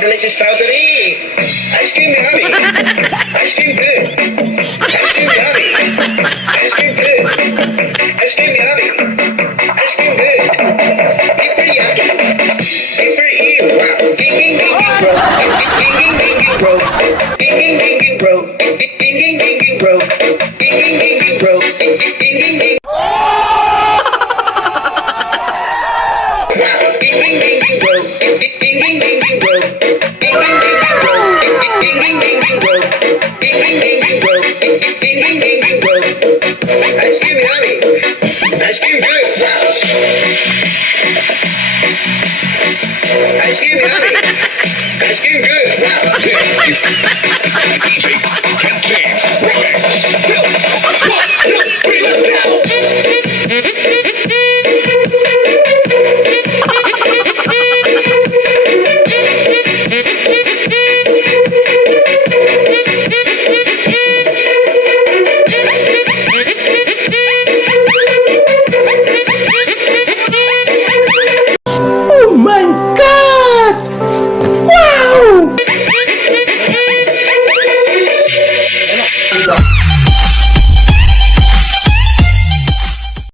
Delicious strawberry. Ice cream yummy. Ice cream good. Ice cream yummy. Ice cream good. Ice cream yummy. Ice cream good. Super yummy. Super ew. Wow. Ding ding ding ding bro. Ding ding ding ding bro. Ding ding ding ding bro. Ding ding ding ding bro. Ding ding ding ding bro. Ding ding ding. Wow. Ding ding ding ding bro. Ding ding ding ding bro. Ice cream yummy. Ice cream good. Wow. Ice cream yummy. Ice cream good. Wow. Good. DJ